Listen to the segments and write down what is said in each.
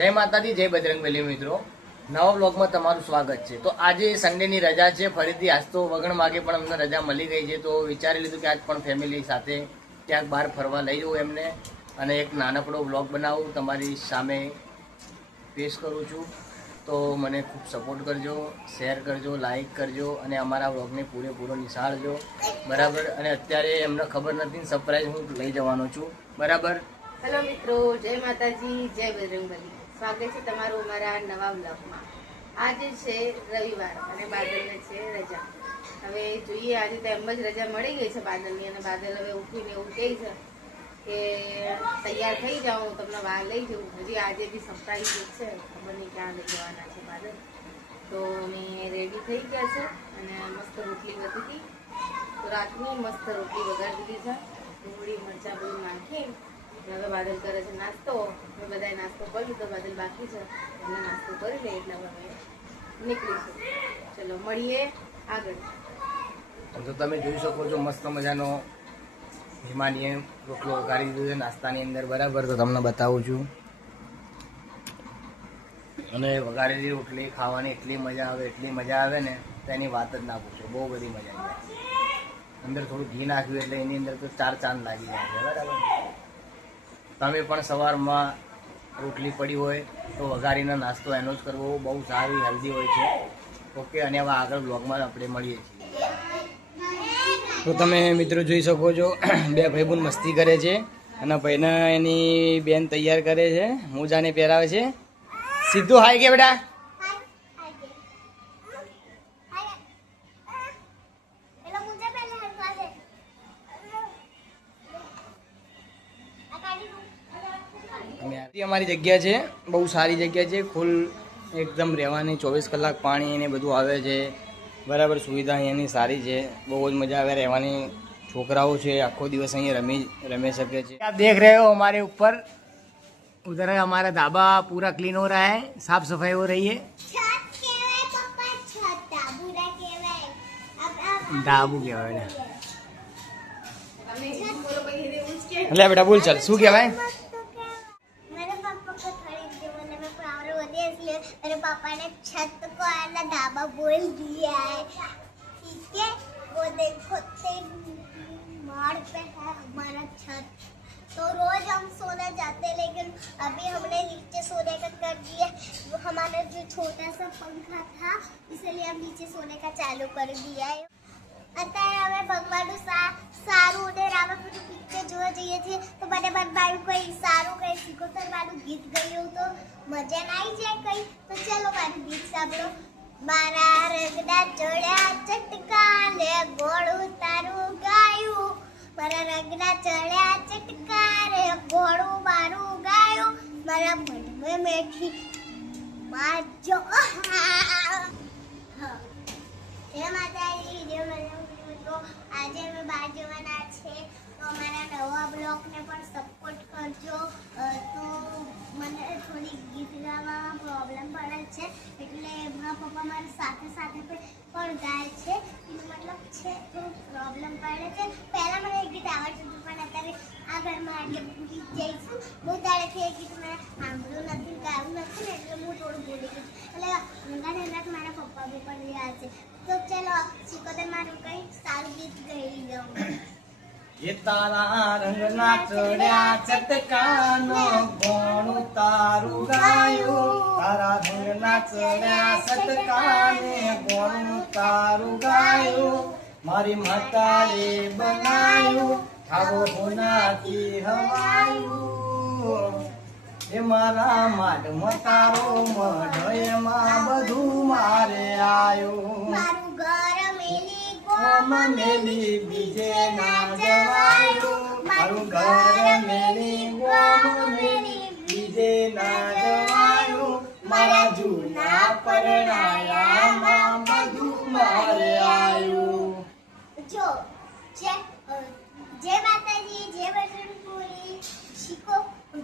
જય માતાજી, જય બજરંગબલી મિત્રો, નવા બ્લોગમાં તમારું સ્વાગત છે। તો આજે સન્ડેની રજા છે, ફરીથી આજ તો વગણ માગે પણ અમને રજા મળી ગઈ છે, તો વિચારી લીધું કે આજ પણ ફેમિલી સાથે ક્યાંક બહાર ફરવા લઈ જવું એમને અને એક નાનકડો બ્લોગ બનાવું તમારી સામે પેશ કરું છું। તો મને ખૂબ સપોર્ટ કરજો, શેર કરજો, લાઈક કરજો અને અમારા બ્લોગને પૂરેપૂરો નિહાળજો, બરાબર। અને અત્યારે એમને ખબર નથી, સરપ્રાઈઝ હું લઈ જવાનો છું, બરાબર। હેલો મિત્રો, જય માતાજી, જય બજરંગબલી। સ્વાગત છે તમારું અમારા નવા બ્લોગમાં। આજે છે રવિવાર અને બાદલને છે રજા। હવે જોઈએ, આજે તો એમ જ રજા મળી ગઈ છે બાદલની, અને બાદલ હવે ઉઠીને એવું કહે છે કે તૈયાર થઈ જાઓ, હું તમને બહાર લઈ જઉં। હજી આજે બી સરપ્રાઈઝ છે, ખબર નહીં ક્યાં લઈ જવાના છે બાદલ। તો અમે રેડી થઈ ગયા છે અને મસ્ત રોટલી વધી હતી, તો રાતની મસ્ત રોટલી વગાડી દીધી છે, ડુંગળી મરચાં બધું નાખી। હવે બાદલ કરે છે નાસ્તો, અમે બધાએ નાસ્તો કરી લીધો, બાદલ બાકી છે, એમને નાસ્તો કરી લે એટલે હવે નીકળીશું। ચલો મળીએ આગળ। તો તમે જોઈ શકો છો મસ્ત મજાનો હિમાનીએ રોટલો વગાડી દીધો છે નાસ્તાની અંદર, બરાબર। તો તમને બતાવું છું, અને વગાડેલી રોટલી ખાવાની એટલી મજા આવે ને તેની વાત જ ના પૂછો, બહુ બધી મજા આવી જાય। અંદર થોડું ઘી નાખ્યું એટલે એની અંદર તો ચાર ચાંદ લાગી જાય છે, બરાબર। તમે પણ સવારમાં રોટલી પડી હોય તો વઘારીનો નાસ્તો એનો જ કરવો, બહુ સારી હેલ્ધી હોય છે, ઓકે। અને હવે આગળ બ્લોગમાં આપણે મળીએ છીએ। તો તમે મિત્રો જોઈ શકો છો, બે ભાઈબંધ મસ્તી કરે છે અને ભાઈને એની બેન તૈયાર કરે છે, મોજાને પહેરાવે છે। સીધું હાય કે બેટા, અમારી જગ્યા છે, બહુ સારી જગ્યા છે, ફૂલ એકદમ રહેવાની 24 કલાક પાણી ને બધું આવે છે, બરાબર। સુવિધા અહીંયાની સારી છે, બહુ જ મજા આવે રહેવાની। છોકરાઓ છે આખો દિવસ અહીંયા રમી શકે છે। आप देख रहे हो हमारे ऊपर, उधर हमारा ढाबा पूरा क्लीन हो रहा है, साफ सफाई हो रही है। ढाबू કહેવાય એટલે બેટા બોલ, ચાલ શું કહેવાય? मेरे पापा ने छत को आना ढाबा बोल दिया है, ठीक है। वो देखो माड़ पे है हमारा छत, तो रोज हम सोने जाते, लेकिन अभी हमने नीचे सोने का कर दिया। हमारा जो छोटा सा पंखा था, इसलिए हम नीचे सोने का चालू कर दिया है। અત્યારે અમે ભગવાનનું સારું ને રામાપીરનું પિક્ચર જોવા જઈએ છીએ, તો મને મારું કંઈ સારું કંઈ સિકોતર વાળું ગીત ગયું તો મજા ના આવી જાય કંઈ, તો ચલો મારું ગીત સાંભળો। મારા રંગના ચડ્યા ચટકાને ગોળું તારું ગાયું, મારા રંગના ચડ્યા ચટકાને ગોળું મારું ગાયું, મારા મનમાં મેઠી બાજો। જય માતાજી, જય મિત્રો, આજે અમે બહાર જવાના છે, તો અમારા નવા બ્લોગને પણ સપોર્ટ કરજો। તો મને થોડી ગીત ગાવામાં પ્રોબ્લેમ પડે છે, એટલે મારા પપ્પા મારી સાથે સાથે પણ ગાય છે, એનો મતલબ છે થોડું પ્રોબ્લેમ પડે છે। પહેલાં મને એક ગીત આવડતું હતું, પણ અત્યારે આ ઘરમાં એટલે ભૂલી જઈશું। બહુ દાડેથી એ ગીત મેં સાંભળ્યું નથી, ગાયું નથી ને, એટલે હું થોડું ભૂલી ગઈ છું, એટલે હંગાત મારા પપ્પા બી પણ રહ્યા છે। તો ચલો સિકોતર મારું કંઈ સારું ગીત ગઈ જાઉં। એ તારા રંગના ચડ્યા ચટકાનો ગોળું તારું ગાયું, તારા રંગના ચડ્યા ચટકાને ગોળું તારું ગાયું, મારી માતાએ બનાયું ખાવો હોનાથી હવાયું, એ મારા માઢમાં તારો મઢ, એમાં બધું મારે આયું, મારું ઘર મેલી મેલી બીજે ના જવાયું, મારું ઘર મેલી બીજે ના જવાયું, મારા જૂના પરણાયામાં બધું મારે આયું। જો જય માતાજી, જય બજરંગબલી। શીખો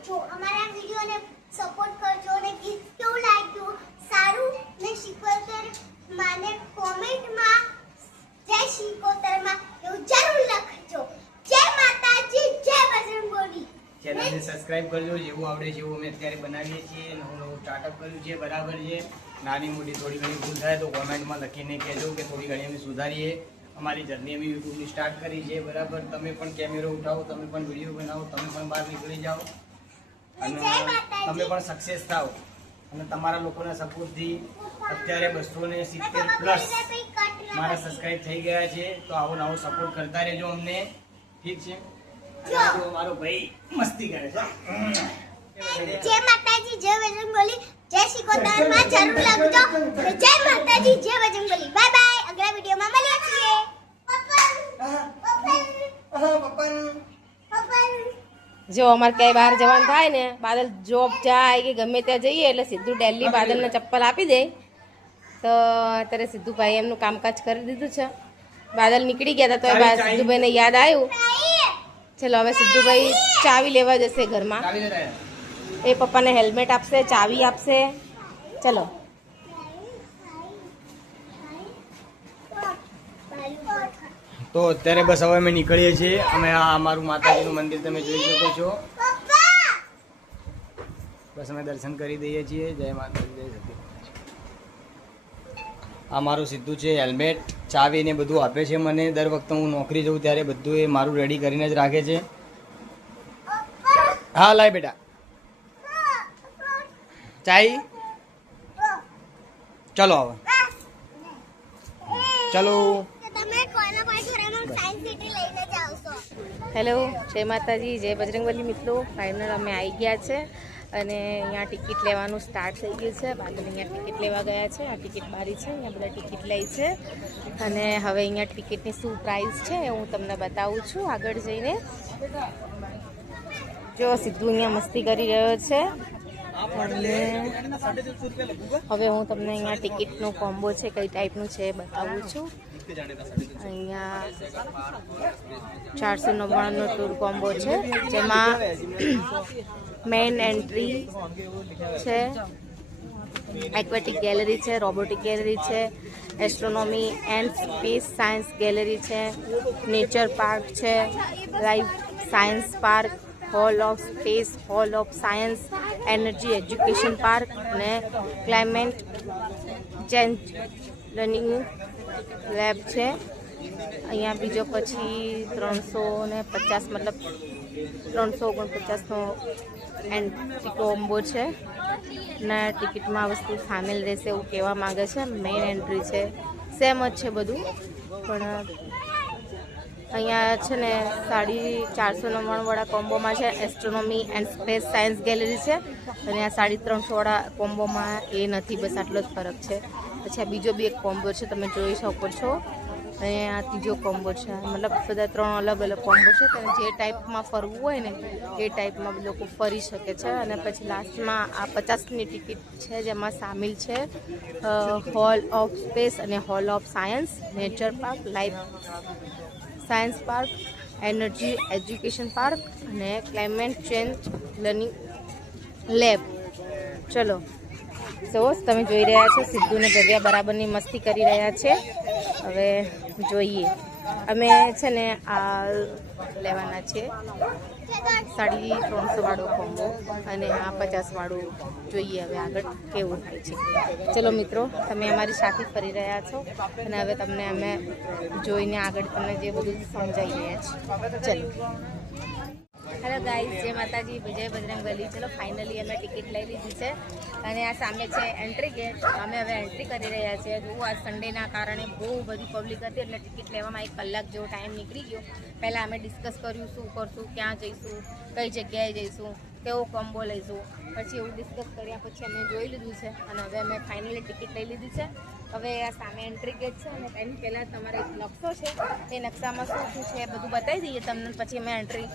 જો અમારા વિડીયોને સપોર્ટ કરજો, અને ગીત કેવું લાગ્યું, સારું ને શીખોતર માને કોમેન્ટમાં જય શીખોતરમાં એવું જરૂર લખજો। જય માતાજી, જય બજરંગબલી। ચેનલને સબસ્ક્રાઇબ સબસ્ક્રાઇબ કરજો. જેવું આવડે છે એવું અમે અત્યારે બનાવીએ છીએ. નવું સ્ટાર્ટઅપ કર્યું છે, બરાબર છે. નાની મોટી થોડી ઘણી ભૂલ થાય તો કોમેન્ટમાં લખીને કહેજો કે થોડી ઘણી અમે સુધારીએ. અમારી જર્ની અમે યુટ્યુબની સ્ટાર્ટ કરી છે, બરાબર. તમે પણ કેમેરો ઉઠાવો, તમે પણ વિડીયો બનાવો, તમે પણ બહાર નીકળી જાઓ અને તમે પણ સક્સેસ થાઓ. અને તમારા લોકોના સપોર્ટથી અત્યારે 270 પ્લસ મારા સબસ્ક્રાઇબ થઈ ગયા છે. તો આવો નવો સપોર્ટ કરતા રહેજો અમને, ઠીક છે. મારો ભાઈ મસ્તી કરે છે. જય માતાજી, જય બજરંગબલી, જય શિકોતરમાં જરૂર લાગજો. જય માતાજી, જય બજરંગબલી. Bye bye. અગલા વિડીયોમાં મળીએ છીએ. જો અમારે ક્યાંય બહાર જવાનું થાય ને, બાદલ જોબ જાય કે ગમે ત્યાં જઈએ એટલે સીધું દિલ્હી બાદલને ચપ્પલ આપી દે. તો અત્યારે સિદ્ધુભાઈ એમનું કામકાજ કરી દીધું છે. બાદલ નીકળી ગયા હતા તો સિદ્ધુભાઈને યાદ આવ્યું. ચલો હવે સિદ્ધુભાઈ ચાવી લેવા જશે ઘરમાં. એ પપ્પાને હેલ્મેટ આપશે, ચાવી આપશે. ચલો તો અત્યારે બસ હવે અમે નીકળીએ છીએ. અમે આ અમારું માતાજીનું મંદિર તમે જોઈ શકો છો. બસ અમે દર્શન કરી દઈએ છીએ. જય માતાજી, જય સતી. આ મારું સીધું છે હેલ્મેટ, ચાવી ને બધું આપે છે મને. દર વખતે હું નોકરી જઉં ત્યારે બધું એ મારું રેડી કરીને જ રાખે છે. હા લાય બેટા ચાઈ. ચલો હવે ચલો. તમે કોઈના કોઈ ઘરમાં સાયન્સ સિટી લઈને જાવ છો. હેલો, જય માતાજી, જય બજરંગબલી મિત્રો. ફાઇનલ અમે આવી ગયા છે અને અહીંયા ટિકિટ લેવાનું સ્ટાર્ટ થઈ ગયું છે. બાદલ અહીંયા ટિકિટ લેવા ગયા છે. આ ટિકિટ બારી છે, અહીંયા બધા ટિકિટ લે છે. અને હવે અહીંયા ટિકિટની શું પ્રાઇસ છે એ હું તમને બતાવું છું આગળ જઈને. જો સિદ્ધુ અહીંયા મસ્તી કરી રહ્યો છે. અને હવે હું તમને અહીંયા ટિકિટનો કોમ્બો છે કઈ ટાઈપનું છે એ બતાવું છું. અહીંયા 499નો ટૂર કોમ્બો છે, જેમાં મેઇન એન્ટ્રી છે, એક્વેટિક ગેલેરી છે, રોબોટિક ગેલેરી છે, astronomy and space science gallery છે, નેચર પાર્ક છે, live science park, hall of space, hall of science, energy education park અને ક્લાઇમેટ ચેન્જ લર્નિંગ લેબ છે. અહીંયા બીજો પછી 350 મતલબ 349નો એન્ટ્રી કોમ્બો છે ને ટિકિટમાં વસ્તુ સામેલ રહેશે એવું કહેવા માંગે છે. મેઇન એન્ટ્રી છે, સેમ જ છે બધું, પણ અહીંયા છે ને 499વાળા કોમ્બોમાં છે astronomy and space science gallery છે અને આ 350વાળા કોમ્બોમાં એ નથી. બસ આટલો જ ફરક છે. પછી આ બીજો બી એક કોમ્બો છે, તમે જોઈ શકો છો. અને આ ત્રીજો કોમ્બો છે, મતલબ બધા 3 અલગ અલગ કોમ્બો છે. અને જે ટાઈપમાં ફરવું હોય ને એ ટાઈપમાં લોકો ફરી શકે છે. અને પછી લાસ્ટમાં આ 50ની ટિકિટ છે, જેમાં સામેલ છે હોલ ઓફ સ્પેસ અને hall of science, nature park, life science park, energy education park અને ક્લાઇમેટ ચેન્જ લર્નિંગ લેબ. ચલો સો તમે જોઈ રહ્યા છો સિદ્ધુને ભવ્યા બરાબરની મસ્તી કરી રહ્યા છે. હવે જોઈએ, અમે છે ને આ લેવાના છે 350વાળો કોમ્બો અને આ 50વાળું. જોઈએ હવે આગળ કેવું થાય છે. ચલો મિત્રો, તમે અમારી સાથે ફરી રહ્યા છો અને હવે તમને અમે જોઈને આગળ તમને જે બધું સમજાઈ રહ્યા છીએ. ચલો હેલો ગાઈઝ, જય માતાજી, જય બજરંગબલી. ચલો ફાઇનલી અમે ટિકિટ લઈ લીધી છે અને આ સામે છે એન્ટ્રી ગેટ. અમે હવે એન્ટ્રી કરી રહ્યા છીએ. જો આ સન્ડેના કારણે બહુ બધી પબ્લિક હતી એટલે ટિકિટ લેવામાં 1 કલાક જેવો ટાઈમ નીકળી ગયો. પહેલાં અમે ડિસ્કસ કર્યું શું કરશું, ક્યાં જઈશું, કઈ જગ્યાએ જઈશું, કેવો કોમ્બો લઈશું. પછી એવું ડિસ્કસ કર્યા પછી અમે જોઈ લીધું છે અને હવે અમે ફાઇનલી ટિકિટ લઈ લીધી છે. હવે આ સામે એન્ટ્રી ગેટ છે અને એની પહેલાં તમારે એક નકશો છે, એ નકશામાં શું શું છે એ બધું બતાવી દઈએ તમને. પછી અમે એન્ટ્રી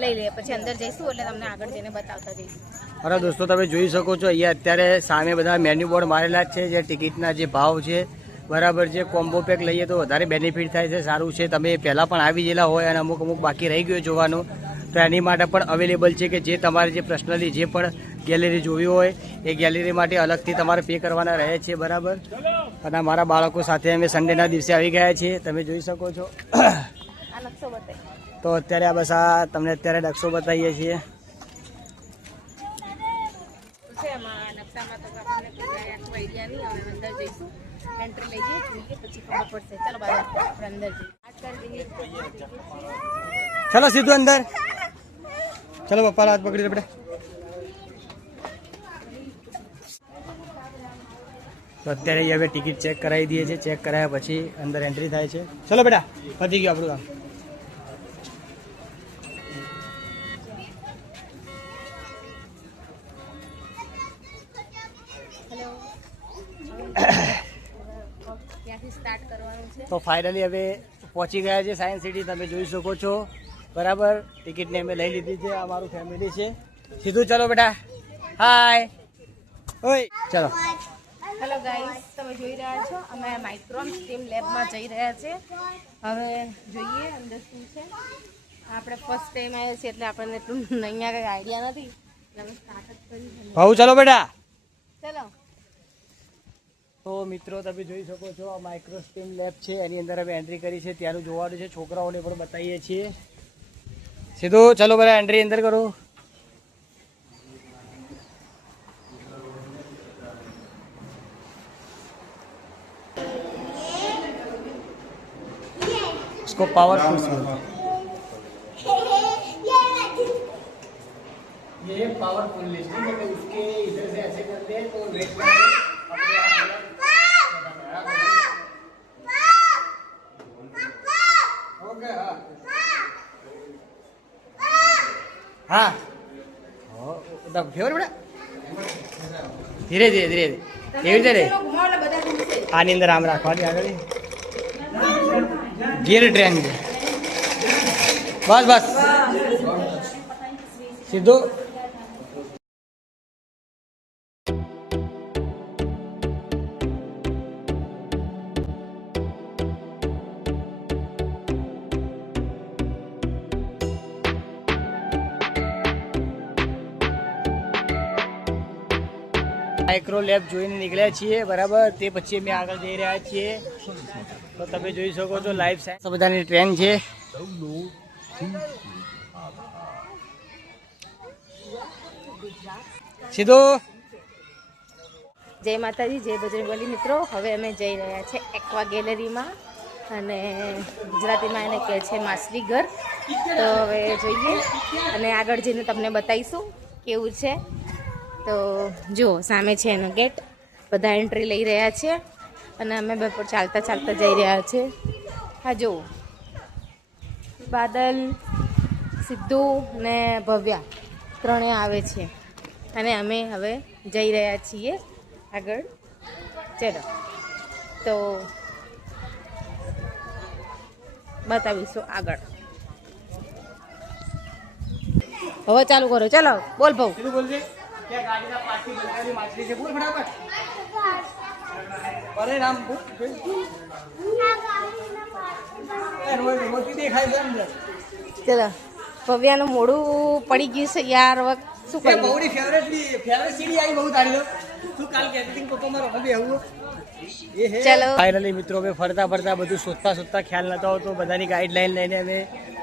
લઈ લઈએ, પછી અંદર જઈશું એટલે તમને આગળ જઈને બતાવતા જઈશું. અરે દોસ્તો, તમે જોઈ શકો છો અહીંયા અત્યારે સામે બધા મેન્યુ બોર્ડ મારેલા જ છે, જે ટિકિટના જે ભાવ છે, બરાબર છે. કોમ્બો પેક લઈએ તો વધારે બેનિફિટ થાય છે, સારું છે. તમે પહેલાં પણ આવી ગયેલા હોય અને અમુક બાકી રહી ગયો જોવાનું, તો એની માટે પણ અવેલેબલ છે કે જે તમારે જે પર્સનલી જે પણ ગેલેરી જોવી હોય એ ગેલેરી માટે અલગથી તમારે પે કરવાના રહે છે, બરાબર. અને મારા બાળકો સાથે અમે સન્ડેના દિવસે આવી ગયા છીએ, તમે જોઈ શકો છો. આ નકશો બતાવી તો અત્યારે આ બસ આ તમને અત્યારે નકશો બતાવીએ છીએ. તો આપણને કોઈ આટલું આઈડિયા નહીં. હવે અંદર જઈશું, એન્ટ્રી લઈએ, જોઈએ પછી ખબર પડશે. ચલો બાબા આપણે અંદર જઈએ. ચલો સીધું અંદર. ચલો પપ્પા હાથ પકડી લો બેટા. તો અત્યારે હવે ટિકિટ ચેક કરાવી દઈએ છીએ. ચેક કરાયા પછી અંદર એન્ટ્રી થાય છે. ચલો બેટા, પતી ગયું આપણું કામ. ત્યાંથી સ્ટાર્ટ કરવાનું છે. તો ફાઇનલી હવે પહોંચી ગયા છે સાયન્સ સિટી. તમે જોઈ શકો છો બરાબર. ટિકિટને અમે લઈ લીધી છે. આ મારું ફેમિલી છે. સીધું ચલો બેટા. હાય ઓય ચલો. હેલો ગાઈસ, તમે જોઈ રહ્યા છો અમે માઇક્રોન સ્ટીમ લેબમાં જઈ રહ્યા છે. હવે જોઈએ અંદર શું છે. આપણે ફર્સ્ટ ટાઈમ આવ્યા છીએ એટલે આપણને એટલું અહીંયા કંઈ આઈડિયા નથી. એટલે અમે સ્ટાર્ટ જ કરી. ભાવ ચલો બેટા. ચલો. તો મિત્રો તમે જોઈ શકો છો આ માઇક્રો સ્ટીમ લેબ છે. એની અંદર અમે એન્ટ્રી કરી છે. ત્યાંનું જોવાનું છે. છોકરાઓને પણ બતાવીએ છીએ. સીધું ચલો બધા એન્ટ્રી અંદર કરો. इसको पावरफुल ये पावरफुल लिस्टिंग है. उसके इधर से ऐसे करते हैं तो वेट हाँ ફેવર બેટા. ધીરે ધીરે ધીરે એવી રીતે આની અંદર આમ રાખવાની આગળ ગિયર ટ્રેન છે. બસ બસ સીધો. માઇક્રો લેબ જોઈને નીકળ્યા છીએ બરાબર. તે પછી અમે આગળ જઈ રહ્યા છીએ. તો તમે જોઈ શકો છો લાઈવ સાયન્સ બધાની ટ્રેન છે. સીધો. જય માતાજી, જય બજરંગબલી. મિત્રો હવે અમે જઈ રહ્યા છીએ એક્વા ગેલેરીમાં અને ગુજરાતીમાં એને કહે છે માછલી ઘર. તો હવે જોઈએ અને આગળ જઈને તમને બતાવીશું કેવું છે. તો જુઓ સામે છે એનો ગેટ. બધા એન્ટ્રી લઈ રહ્યા છે અને અમે બપોર ચાલતા ચાલતા જઈ રહ્યા છે. હા જુઓ બાદલ, સિદ્ધુ ને ભવ્યા ત્રણે આવે છે અને અમે હવે જઈ રહ્યા છીએ આગળ. ચલો તો બતાવીશું આગળ. હવે ચાલુ કરો. ચલો બોલ ભાઉ. क्या गाड़ी का पार्टी बनाई मछली से बोल फटाफट. अरे राम मोती देखाय છે અંદર. ચલો ભવ્યાનું મોઢું પડી ગયું છે યાર. હવે શું કે કરીએ. બહુની ફેવરેટ સીડી આવી બહુ તારી. તું કાલ કહેતી હતી પપ્પા મારો હવે આવું એ હે. ચલો ફાઇનલી મિત્રો અમે ફરતા ફરતા બધું શોધતા ખ્યાલ નતો આવતો. બધાની ગાઈડલાઈન લઈને અમે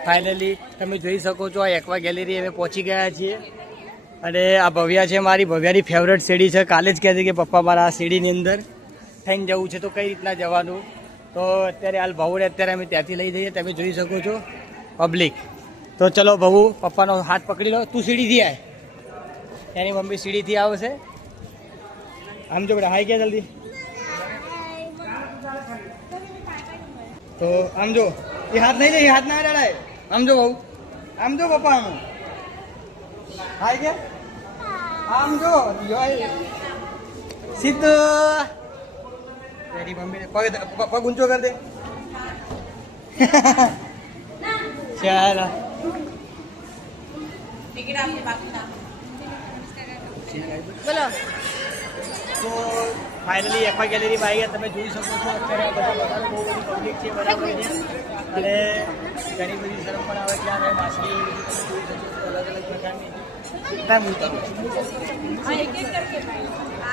ફાઇનલી તમે જોઈ શકો છો આ એક્વા ગેલેરી અમે પહોંચી ગયા છીએ. અને આ ભવ્યા છે મારી. ભવ્યાની ફેવરેટ સીડી છે. કાલે જ કહેતી કે પપ્પા મારા આ સીડીની અંદર થઈને જવું છે તો કઈ રીતના જવાનું. તો અત્યારે હાલ ભાવુને અત્યારે અમે ત્યાંથી લઈ જઈએ. તમે જોઈ શકો છો પબ્લિક. તો ચલો ભાવુ પપ્પાનો હાથ પકડી લો. તું સીડીથી આય. એની મમ્મી સીડીથી આવશે. આમ જો બેટા હાઈ ગયા જલ્દી. તો આમ જો એ હાથ નહીં લે. એ હાથ ના લડાય. આમ જો ભાऊ. આમ જો પપ્પા. આમ હાઈ ગયા. આમ જો સીધો. तेरी मम्मी ने पग ऊंचो कर दे. चलो બોલો. તો ફાઇનલી એક્વા ગેલેરીમાં આવી ગયા. તમે જોઈ શકો છો અત્યારે બધાનું બહુ બધી પબ્લિક છે બરાબર છે. અને ઘણી બધી શરમ પણ આવે ત્યાં આગળ માછલી જોઈ શકો છો અલગ અલગ પ્રકારની.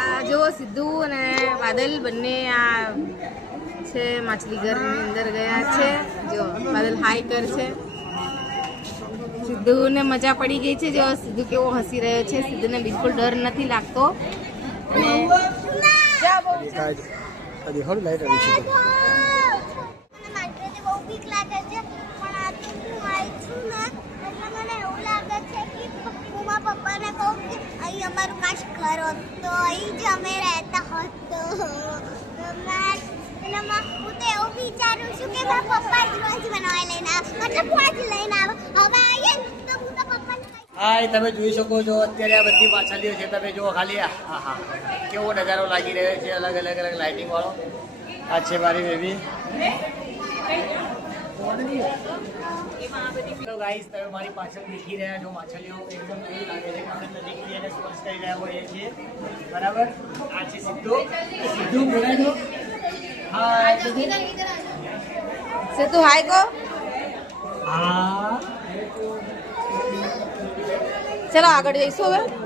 આ જો સિદ્ધુ અને બાદલ બંને આ છે માછલી ઘરની અંદર ગયા છે. જો બાદલ હાઈ કર છે. સિદ્ધુને મજા પડી ગઈ છે. જો સિદ્ધુ કેવો હસી રહ્યો છે. સિદ્ધુને બિલકુલ ડર નથી લાગતો. અને જ્યાં બહુ છે દેખાડું લાઈટ આવી છે મને માર્કેટે બહુ બીક લાગે છે પણ આ તો હું આવી છું ને એટલે મને એવું લાગે છે કે હું મારા પપ્પાને કહું કે અહીં અમારું કાશ ઘર હોત તો અહીં જ અમે રહેતા હોત તો હું તો એવું વિચારું છું કે મારા પપ્પા જ રોજ બનાવી લઈને આવે મતલબ પાંચ લઈને આવે હવે આવીએ ને તો હું તો પપ્પાને હા એ તમે જોઈ શકો છો અત્યારે આ બધી પાછળીઓ છે તમે જુઓ ખાલી હા હા કેવો નજારો લાગી રહ્યો છે અલગ અલગ અલગ લાઇટિંગ વાળો આ છે મારી બેબી તો ગાઈસ તમે મારી પાછળ દેખી રહ્યા છો માછલીઓ એકદમ કેવી લાગે છે આપણે નજીકથી એને સ્પર્શ કરી રહ્યા હોઈએ છીએ બરાબર આ છે સીધું બોલાય દો હા સિદ્ધુ હાય કો હા ચલો આગળ જઈશું હવે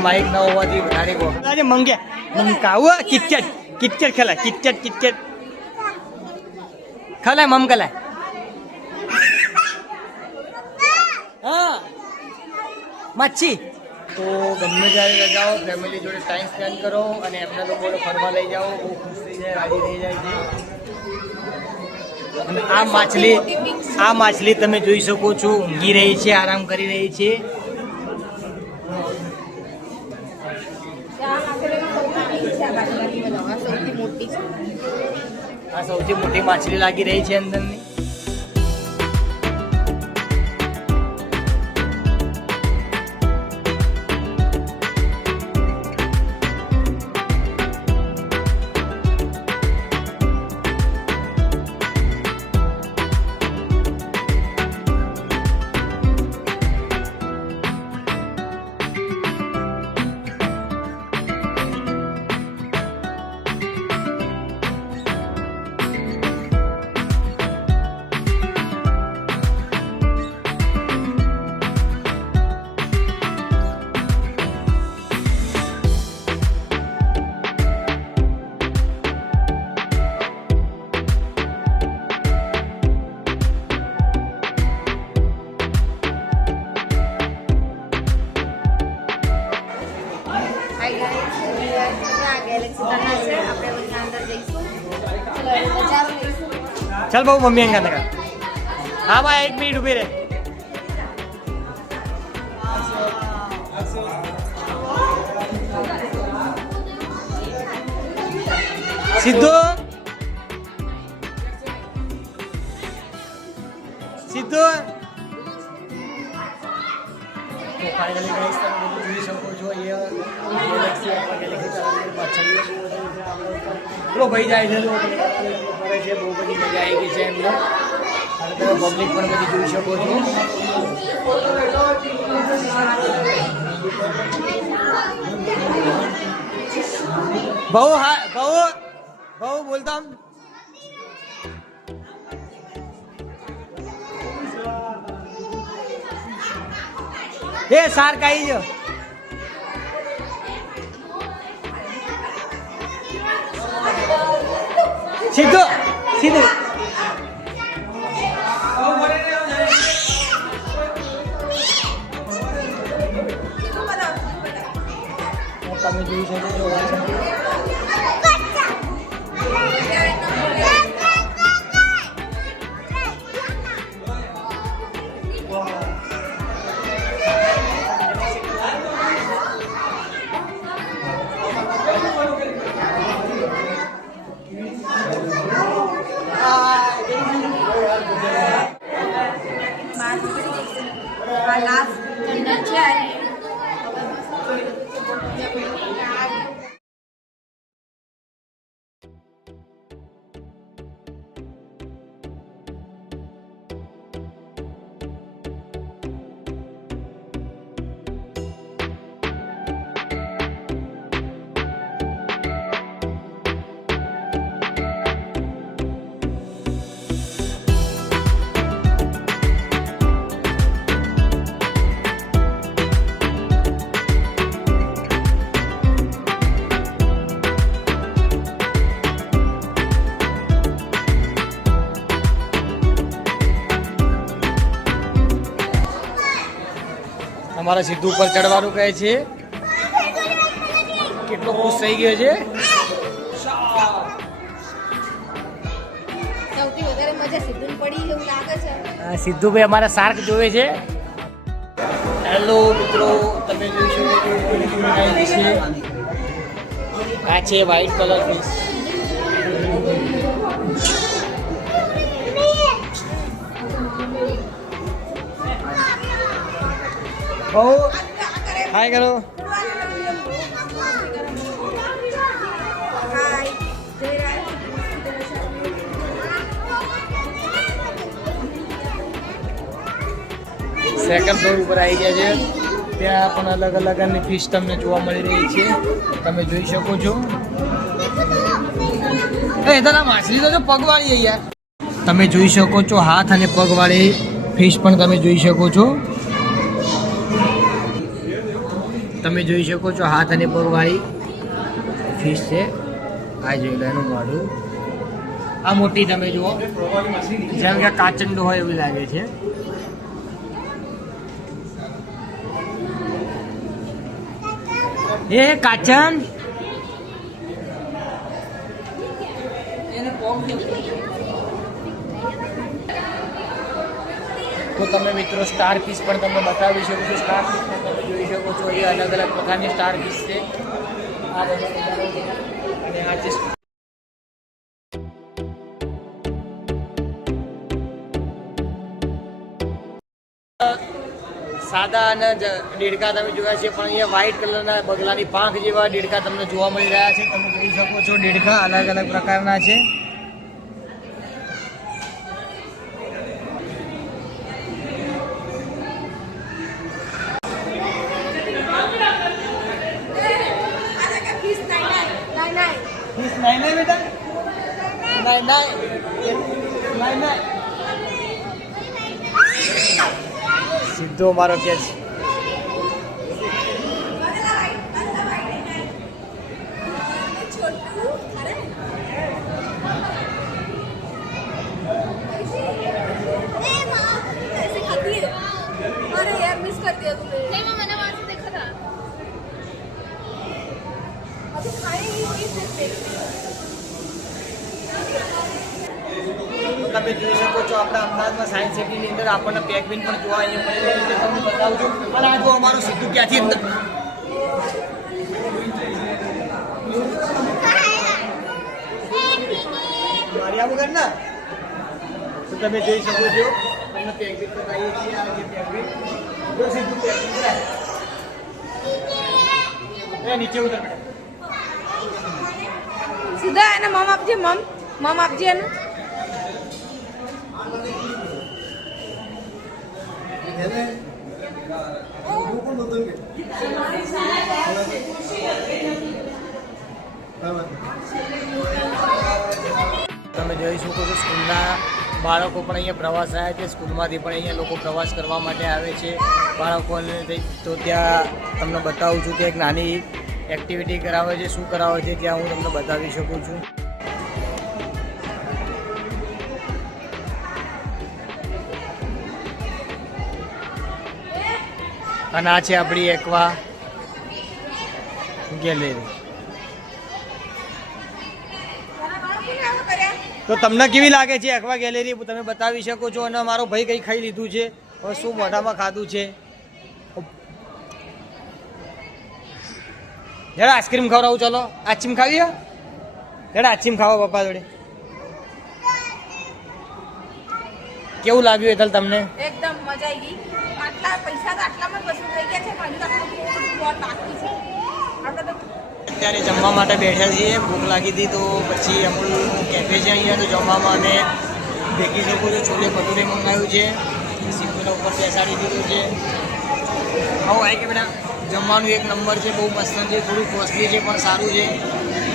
માઇક ન હોવાથી વધારે આજે મંગાવું કિટકેટ કિટકેટ ખેલાય કિટકેટ ખેલાય મમ ખેલાય હા મચ્છી તો ગમે ત્યારે રજાઓ ફેમિલી જોડે ટાઈમ સ્પેન્ડ કરો અને એમના લોકોને ફરવા લઈ જાઓ બહુ ખુશ થઈ જાય રાજી થઈ જાય છે અને આ માછલી તમે જોઈ શકો છો ઊંઘી રહી છે આરામ કરી રહી છે આ સૌથી મોટી માછલી લાગી રહી છે અંદરની चल बहु मम्मी अंगा लगा हाँ भाई 1 मिनट उभी रे सिद्धू सिद्धू तो फाइनली गाइस તમે બધું જોઈ શકો છો અહીંયા ગેલેક્સી આપણા ગેલેક્સી ચાલુ પાછળ પેલો ભાઈ જાય છે તો કરે છે બહુ બધી મજા આવી ગઈ છે એમને અને તમે પબ્લિક પણ બધી જોઈ શકો છો બહુ હા બહુ બોલતા એ સાર્ક આવી ગયો સીધો સીધું તમે જોઈ શકો છો અમારા સિદ્ધુ ઉપર ચડવાનું કહે છે. કેટલો ખુશ થઈ ગયો છે. સૌથી વધારે મજા સિદ્ધુને પડી એવું લાગે છે. સિદ્ધુભાઈ અમારા શાર્ક જોવે છે. હેલો મિત્રો, તમે જોઈ શકો છો આ છે વ્હાઈટ કલર ફિશ. બહુ હાય કરો. સેકન્ડ ફ્લોર ઉપર આવી ગયા છે. ત્યાં પણ અલગ અલગ અને ફિશ તમને જોવા મળી રહી છે. તમે જોઈ શકો છો. એ તો માછલી તો પગવાળી છે યાર. તમે જોઈ શકો છો હાથ અને પગવાળી ફિશ પણ તમે જોઈ શકો છો. તમે જોઈ શકો છો હાથ અને પગવાળી ફિશ છે. આ જોઈ લો એનું મોઢું. આ મોટી તમે જુઓ જેમ કે કાચંડો હોય એવું લાગે છે. એ કાચન તો તમે મિત્રો સ્ટાર ફિશ પણ તમને બતાવી શકો છો. સ્ટાર ફિશ પણ તમે જોઈ શકો છો. એ અલગ અલગ પ્રકારની સ્ટાર ફિશ છે. આ બધું અને આ જે સાદા અને દેડકા તમે જોયા છે, પણ અહીંયા વ્હાઈટ કલરના બગલાની પાંખ જેવા દેડકા તમને જોવા મળી રહ્યા છે. તમે જોઈ શકો છો દેડકા અલગ અલગ પ્રકારના છે. સીધો મારો કે છે. તમે જોઈ શકો છો આપણા અમદાવાદમાં સાયન્સ સિટીની અંદર આપણને પેંગ્વિન પણ જોવા અહીંયા મળી રહ્યું છે. તમને બતાવું છું. અને આ જો અમારું સિદ્ધુ ક્યાંથી અંદર મારી આવું કર ને. તો તમે જોઈ શકો છો તમને પેંગ્વિન બતાવીએ છીએ. આ જે પેંગ્વિન જો સિદ્ધુ પેંગ્વિન એ નીચે ઉતર સીધા એને મમ આપજે. મમ આપજે એને. તમે જોઈ શકો છો સ્કૂલના બાળકો પણ અહીંયા પ્રવાસ આવ્યા છે. સ્કૂલમાંથી પણ અહીંયા લોકો પ્રવાસ કરવા માટે આવે છે બાળકોને. તો ત્યાં તમને બતાવું છું કે એક નાની એક્ટિવિટી કરાવે છે. શું કરાવે છે ત્યાં હું તમને બતાવી શકું છું. અને આ છે આપણી એક્વા ગેલેરી. તો તમને કેવી લાગે છે એક્વા ગેલેરી? તમે બતાવી શકો છો. અને મારો ભાઈ કંઈ ખાઈ લીધું છે. હવે શું મોઢામાં ખાધું છે? જરા આઈસ્ક્રીમ ખવડાવું. ચલો આઈસ્ક્રીમ ખાવીએ. જરા આઈસ્ક્રીમ ખાવા પપ્પા જોડે. કેવું લાગ્યું હેતલ તમને? એકદમ મજા આવી ગઈ. આટલા પૈસા તો આટલામાં વસૂલ થઈ ગયા છે. મારી આટલું બાકી છે. આપણે તો અત્યારે જમવા માટે બેઠા છીએ. ભૂખ લાગી હતી તો પછી અમુલ કેફે છે અહીંયા તો જમવામાં અને ભેગી શકો છો છોલે ભટુરે મંગાવ્યું છે. સિદ્ધુના ઉપર બેસાડી દીધું છે. આવું આવી કે બેટા જમવાનું એક નંબર છે. બહુ મસ્ત છે. થોડું કોસ્ટલી છે પણ સારું છે.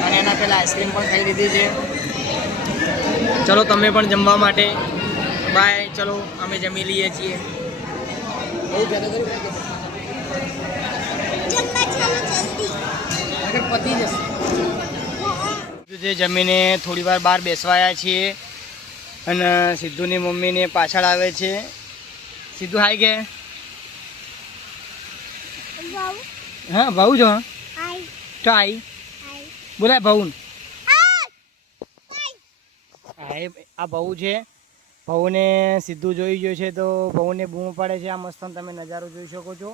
અને એના પહેલાં આઈસ્ક્રીમ પણ ખાઈ લીધી છે. ચલો તમે પણ જમવા માટે બાય. ચલો અમે જમી લઈએ છીએ. બહુ જ્યાદા કર્યું પતી જશે. જમીને થોડી વાર બહાર બેસવાયા છીએ અને સિદ્ધુની મમ્મીને પાછળ આવે છે. સિદ્ધુ હાઈ કે હા ભાઉ છો આઈ તો આઈ આઈ બોલાય ભાઉ આઈ આ ભાઉ છે. ભાઉને સીધું જોઈ ગયો છે તો ભાઉને બૂમ પાડે છે. આ મસ્ત તમે નજારો જોઈ શકો છો.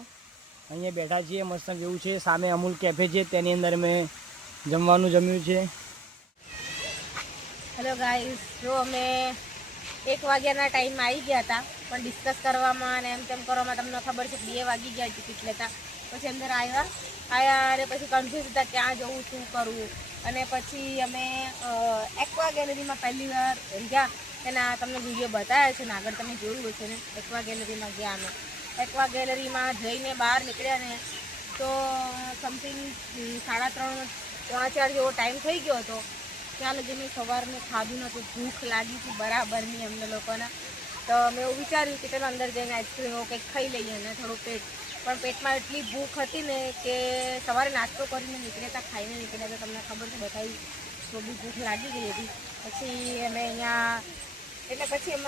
અહીંયા બેઠા છીએ, મસ્ત વ્યૂ છે. સામે અમૂલ કેફે છે, તેની અંદર મેં જમવાનું જમ્યું છે. હેલો ગાઈસ, જો અમે 1 વાગ્યાના ટાઈમમાં આવી ગયા હતા, પણ ડિસ્કસ કરવામાં અને એમ તેમ કરવામાં તમને ખબર છે 2 વાગી ગયા ટિકિટ લેતા. પછી અંદર આવ્યા અને પછી કન્ફ્યુઝ હતા ક્યાં જવું, શું કરવું. અને પછી અમે એક્વા ગેલેરીમાં પહેલી વાર ગયા. એના તમને વિડીયો બતાવ્યા છે ને આગળ તમે જોયું હશે ને. એક્વા ગેલેરીમાં ગયા અમે. એક્વા ગેલેરીમાં જઈને બહાર નીકળ્યા ને તો સમથિંગ 3:30 પોણા 4 જેવો ટાઈમ થઈ ગયો હતો. ત્યાં લગી મેં સવારને ખાધું નહોતું, ભૂખ લાગી હતી બરાબરની અમને લોકોને. તો મેં એવું વિચાર્યું કે ચાલો અંદર જઈને આઈસ્ક્રીમો કંઈક ખાઈ લઈએ ને થોડું પણ પેટમાં એટલી ભૂખ હતી ને કે સવારે નાસ્તો કરીને નીકળ્યા ખાઈને નીકળ્યા તો તમને ખબર છે બધાઈ તો બી ભૂખ લાગી ગઈ હતી. પછી અમે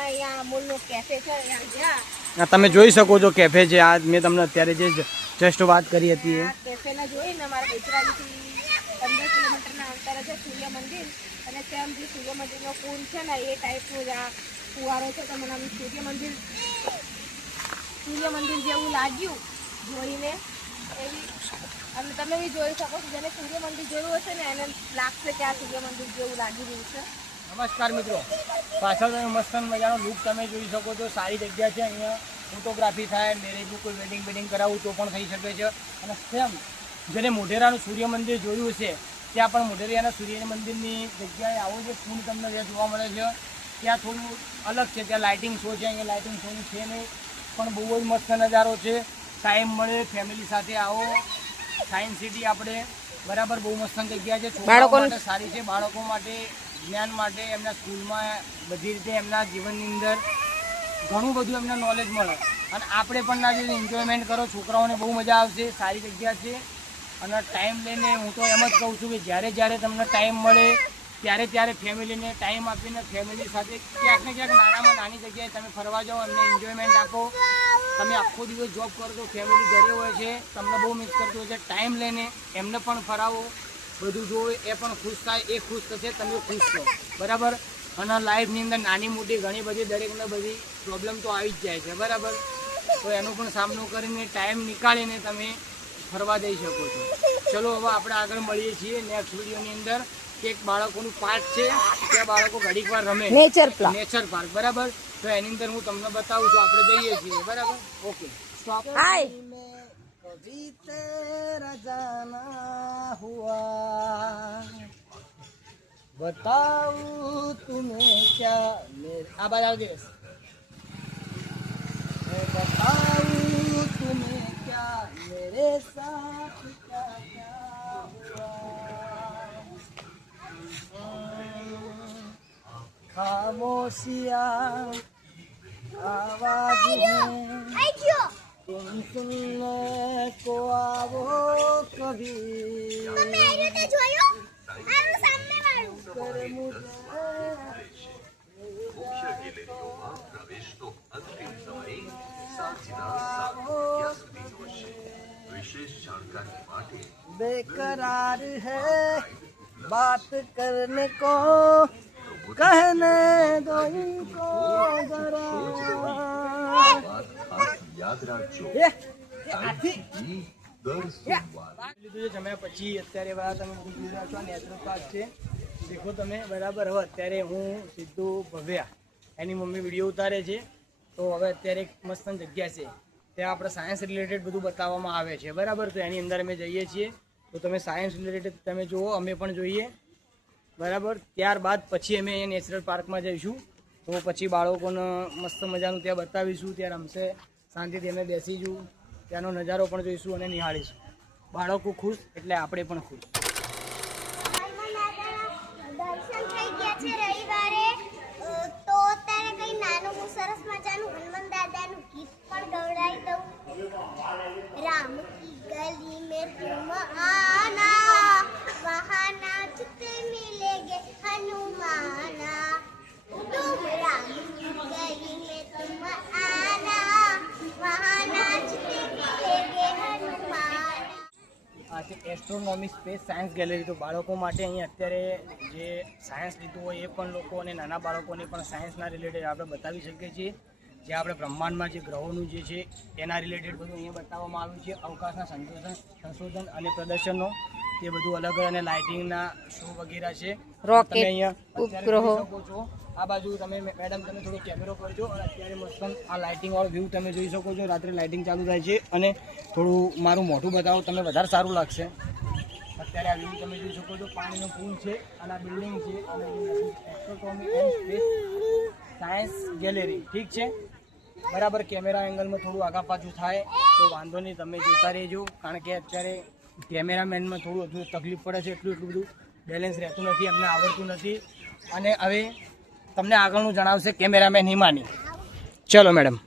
અહીંયા અમૂલનું કેફે છે અહીંયા ગયા. તમે જોઈ શકો છો કેફે છે. આ મેં તમને અત્યારે જે જસ્ટ વાત કરી હતી એ કેફેના જોઈને મારા બેચરાજીથી 15 કિલોમીટરના અંતરે છે સૂર્ય મંદિર. અને તેમ જે સૂર્ય મંદિરનો કુંડ છે ને એ ટાઈપનું જ આ ફુવારો છે. તો મને સૂર્ય મંદિર જેવું લાગ્યું જોઈને. એવી અને તમે બી જોઈ શકો છો, જેને સૂર્ય મંદિર જોયું હશે ને એને લાગશે કે આ સૂર્ય મંદિર જેવું લાગી રહ્યું છે. નમસ્કાર મિત્રો, પાછળ તમે મસ્ત મજાનો લુક તમે જોઈ શકો છો. સારી જગ્યા છે. અહીંયા ફોટોગ્રાફી થાય, મેરેજનું કોઈ વેડિંગ કરાવવું તો પણ થઈ શકે છે. અને સેમ જેને મોઢેરાનું સૂર્ય મંદિર જોયું છે ત્યાં પણ મોઢેરાના સૂર્ય મંદિરની જગ્યાએ આવો જે કુંડ તમને જ્યાં જોવા મળે છે ત્યાં થોડું અલગ છે. ત્યાં લાઇટિંગ શો છે, અહીંયા લાઇટિંગ શોનું છે નહીં, પણ બહુ જ મસ્ત નજારો છે. ટાઈમ મળે ફેમિલી સાથે આવો. સાયન્સ સિટી આપણે બરાબર બહુ મસ્ત જગ્યા છે. છોકરાઓ માટે સારી છે, બાળકો માટે જ્ઞાન માટે, એમના સ્કૂલમાં બધી રીતે એમના જીવનની અંદર ઘણું બધું એમને નોલેજ મળે. અને આપણે પણ ના જોઈએ એન્જોયમેન્ટ કરો, છોકરાઓને બહુ મજા આવશે. સારી જગ્યા છે. અને ટાઈમ લઈને હું તો એમ જ કહું છું કે જ્યારે તમને ટાઈમ મળે ત્યારે ફેમિલીને ટાઈમ આપીને ફેમિલી સાથે ક્યાંક ને ક્યાંક નાનામાં નાની જગ્યાએ તમે ફરવા જાઓ, એમને એન્જોયમેન્ટ આપો. તમે આખો દિવસ જોબ કરો તો ફેમિલી ઘરે હોય છે, તમને બહુ મિસ કરતું હોય છે. ટાઈમ લઈને એમને પણ ફરાવો, બધું જોવો, એ પણ ખુશ થાય, એ ખુશ થશે, તમે ખુશ થો. બરાબર. અને લાઈફની અંદર નાની મોટી ઘણી બધી દરેકને બધી પ્રોબ્લેમ તો આવી જ જાય છે. બરાબર. તો એનો પણ સામનો કરીને ટાઈમ નીકાળીને તમે ફરવા જઈ શકો છો. ચલો હવે આપણે આગળ મળીએ છીએ નેક્સ્ટ વિડીયોની અંદર. એક બાળકોનું પાર્ક છે, ત્યાં બાળકો ઘડીક વાર રમે, નેચર પાર્ક. બરાબર. તો એની અંદર હું તમને બતાવું છું. આપણે જઈએ છીએ. બરાબર. Okay stop. कभी तेरा जाना हुआ बताऊं तुम्हें क्या मेरे आवाज आओ देश बताऊं तुम्हें क्या मेरे साथ क्या क्या हुआ खामोशियाँ आवाज है तुम सुनने को आओ कभी कर बेकरार है बात करने को कहने दो इनको जरा યાદ રાખજો જમ્યા પછી અત્યારે તમે નેચરલ પાર્ક છે દેખો તમે. બરાબર. હવે અત્યારે હું સીધું ભવ્યા એની મમ્મી વિડીયો ઉતારે છે. તો હવે અત્યારે એક મસ્ત જગ્યા છે, ત્યાં આપણે સાયન્સ રિલેટેડ બધું બતાવવામાં આવે છે. બરાબર. તો એની અંદર અમે જઈએ છીએ. તો તમે સાયન્સ રિલેટેડ તમે જુઓ, અમે પણ જોઈએ. બરાબર. ત્યારબાદ પછી અમે અહીંયા નેચરલ પાર્કમાં જઈશું. તો પછી બાળકોને મસ્ત મજાનું ત્યાં બતાવીશું, ત્યાં રમશે, શાંતિથી અમે બેસીશું, ત્યાંનો નજારો પણ જોઈશું અને નિહાળીશું. બાળકો ખુશ એટલે આપણે પણ ખુશ. દર્શન થઈ ગયા છે રવિવારે. તો અત્યારે કઈ નાનું હું સરસ મજાનું હનુમાન દાદાનું ગીત પણ ગવડાવી દઉં. રામ કી ગલી મેં તુમ આના વહાં નાચતે મિલેગે હનુમાના. तुम राम की गली में तुम आना वहाँ नाचते मिलेंगे Hanuman. Astronomy space science gallery. તો બાળકો માટે અહીંયા અત્યારે જે સાયન્સ લીધું હોય એ પણ લોકો અને નાના બાળકોને પણ સાયન્સના રિલેટેડ આપણે બતાવી શકીએ છીએ. જે આપણે બ્રહ્માંડમાં જે ગ્રહોનું જે છે એના રિલેટેડ બધું અહીંયા બતાવવામાં આવ્યું છે. અવકાશના સંશોધન અને પ્રદર્શનો એ બધું અલગ અને લાઇટિંગના શો વગેરે છે. રોકેટ, તમે અહીંયા ઉપગ્રહો. જોઈ શકો છો. આ બાજુ તમે મેડમ તમે થોડો કેમેરો કરજો અને અત્યારે મસ્ત આ લાઇટિંગ વાળો વ્યૂ તમે જોઈ શકો છો. રાત્રે લાઇટિંગ ચાલુ થાય છે અને થોડું મારું મોઢું બતાવો તમને વધારે સારું લાગશે. અત્યારે આ વ્યૂ તમે જોઈ શકો છો. પાણીનો પૂલ છે અને આ બિલ્ડિંગ છે અને astronomy and space science gallery. ઠીક છે, બરાબર. કેમેરા એંગલમાં થોડું આગા પાછું થાય તો વાંધો નહીં, તમે જોતા રહેજો. કારણ કે અત્યારે કેમેરામેનમાં થોડું હજુ તકલીફ પડે છે. એટલું બધું બેલેન્સ રહેતું નથી, અમને આવડતું નથી. અને હવે તમને આગળનું જણાવશે કેમેરામેન હિમાની. ચલો મેડમ.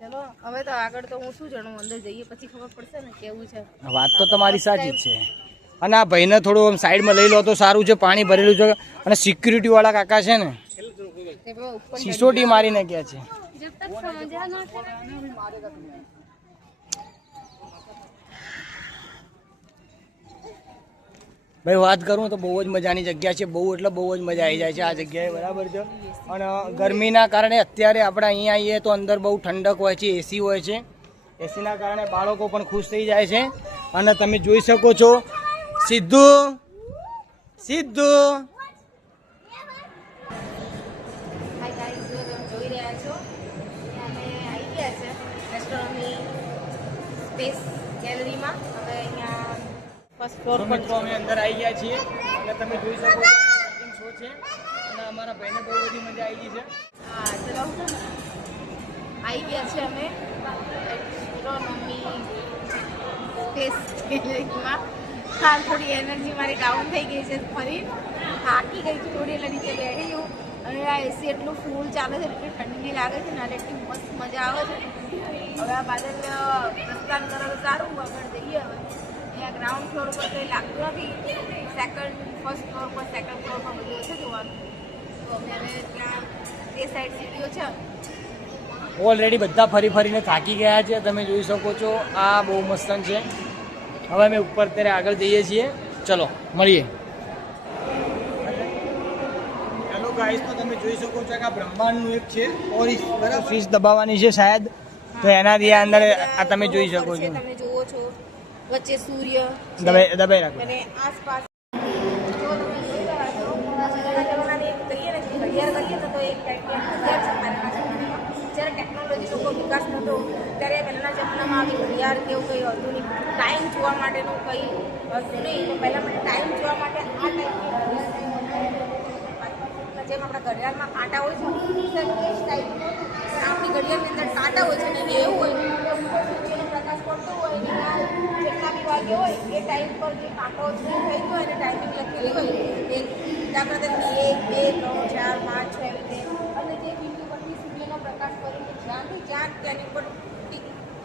ચલો હવે તો આગળ તો હું શું જાણું, અંદર જઈએ પછી ખબર પડશે ને કેવું છે. વાત તો તમારી સાચી જ છે. અને આ ભાઈને થોડું આમ સાઈડમાં લઈ લો તો સારું છે. પાણી ભરેલું છે અને સિક્યુરિટી વાળા કાકા છે ને તે બહુ ઉપર સિસોટી મારીને ગયા છે. જબ તક સમજ્યા ના ભાઈ વાત કરું તો બહુ જ મજાની જગ્યા છે. બહુ એટલે બહુ જ મજા આવી જાય છે આ જગ્યાએ, બરાબર છે. અને ગરમીના કારણે અત્યારે આપણે અહીંયા આવીએ તો અંદર બહુ ઠંડક હોય છે, એસી હોય છે. એસીના કારણે બાળકો પણ ખુશ થઈ જાય છે. અને તમે જોઈ શકો છો સિદ્ધુ હાય ગાઈસ, જો તમે જોઈ રહ્યા છો અમે આવી ગયા છે એસ્ટ્રોનોમી સ્પેસ ગેલેરીમાં. હવે અહીંયા ફર્સ્ટ ફ્લોર પર મિત્રો અમે અંદર આવી ગયા છીએ અને તમે જોઈ શકો છો લાઇટિંગ શો છે અને અમારા ભાઈને બહુ બધી મજા આવી ગઈ છે. હા ચલો આવી ગયા છે અમે એસ્ટ્રોનોમી સ્પેસ ગેલેરીમાં. હા, થોડી એનર્જી મારી ડાઉન થઈ ગઈ છે, ફરી થાકી ગઈ છું થોડી, એટલે નીચે બેઠી છું. અને આ એસી એટલું ફૂલ ચાલે છે, એટલી ઠંડી લાગે છે ને, એટલી મસ્ત મજા આવે છે. હવે આ બાદલ પ્રસ્થાન કરો તો સારું, આગળ જઈએ. હવે અહીંયા ગ્રાઉન્ડ ફ્લોર પર કંઈ લાગતું નથી. ફર્સ્ટ ફ્લોર પર સેકન્ડ ફ્લોર પર બધું છે જોવાનું. તો અમે હવે ત્યાં તે સાઈડ સીડીઓ છે. ઓલરેડી બધા ફરી ફરીને થાકી ગયા છે. તમે જોઈ શકો છો આ બહુ મસ્ત છે. હવે અમે ઉપર અત્યારે આગળ જઈએ છીએ. ચલો મળીએ. હેલો ગાઈસ, તો તમે જોઈ શકો છો કે આ બ્રહ્માંડનું એક છે ઓરિસ, બરાબર. ફીસ દબાવવાની છે શાયદ, તો એનાથી આ અંદર આ તમે જોઈ શકો છો. તમે જુઓ છો વચ્ચે સૂર્ય છે દબાઈ રાખો. અને આસપાસ જો તમે જોઈ રહ્યા છો જૂના જમાનાની કહીએ ને ઘડિયાળ કરીએ ને તો એક ટાઈપની ઘડિયાળ છે પહેલાના જમાનામાં. જ્યારે ટેકનોલોજી લોકો વિકાસ નહોતો ત્યારે પહેલાંના જમાનામાં આવી ઘડિયાળ કે એવું કંઈ હતું નહીં. ટાઈમ જોવા માટેનું કંઈ હતું નહીં. તો પહેલાં મને ટાઈમ જોવા માટે આ ટાઈપની જેમ આપણા ઘડિયાળમાં કાંટા હોય છે એ જ ટાઈપનું આપણી ઘડિયાળની અંદર કાંટા હોય છે ને એને એવું હોય કે સૂર્યનો પ્રકાશ પડતો હોય ને જેટલા બી વાગે હોય એ ટાઈમ પર જે કાંટો છે થઈ ગયો હોય અને ટાઈમિંગ લખેલી હોય એ દાખલા તરીકે 1, 2, 3, 4, 5, 6 એવી રીતે. અને જે બિંદુ પરથી સૂર્યનો પ્રકાશ કરીને જ્યાંથી જ્યાં તેની ઉપર